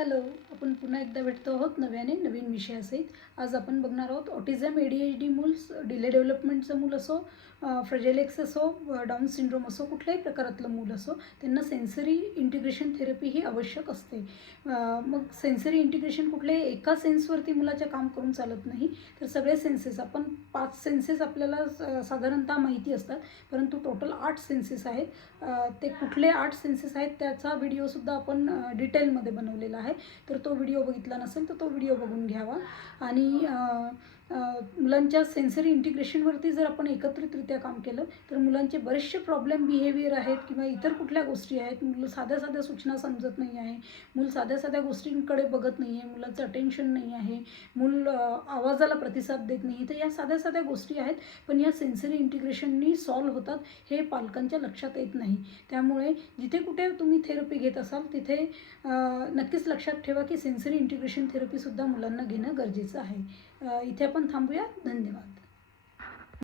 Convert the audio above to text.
Hello, आपण पुन्हा एकदा भेटतो आहोत नव्याने नवीन विषयासहित. आज आपण बघणार आहोत ऑटिझम, ADHD मूल, डिले डेव्हलपमेंटचं मूल असो, फ्रॅजाइल असो, डाऊन सिंड्रोम असो, कुठल्याही प्रकारातलं मूल असो, त्यांना सेन्सरी इंटिग्रेशन थेरपी ही आवश्यक असते. मग सेन्सरी इंटिग्रेशन कुठल्याही एका सेन्सवरती मुलाच्या काम करून चालत नाही, तर सगळे सेन्सेस आपण 5 सेन्सेस आपल्याला साधारणतः माहिती असतात, परंतु टोटल 8 सेन्सेस आहेत. ते कुठले 8 सेन्सेस आहेत त्याचा व्हिडिओसुद्धा आपण डिटेलमध्ये बनवलेला आहे. तर तो व्हिडिओ बघितला नसेल तर तो व्हिडिओ बघून घ्यावा. आणि मुलांच्या सेन्सरी इंटिग्रेशनवरती जर आपण एकत्रितरित्या काम केलं तर मुलांचे बरेचसे प्रॉब्लेम बिहेवियर आहेत किंवा इतर कुठल्या गोष्टी आहेत. मुलं साध्या साध्या सूचना समजत नाही आहे, मूल साध्या साध्या गोष्टींकडे बघत नाही आहे, मुलाचं अटेन्शन नाही आहे, मूल आवाजाला प्रतिसाद देत नाही. तर या साध्या साध्या गोष्टी आहेत, पण या सेन्सरी इंटिग्रेशननी सॉल्व्ह होतात हे पालकांच्या लक्षात येत नाही. त्यामुळे जिथे कुठे तुम्ही थेरपी घेत असाल तिथे नक्कीच लक्षात ठेवा की सेन्सरी इंटिग्रेशन थेरपीसुद्धा मुलांना घेणं गरजेचं आहे. इथे आपण थांबूया. धन्यवाद.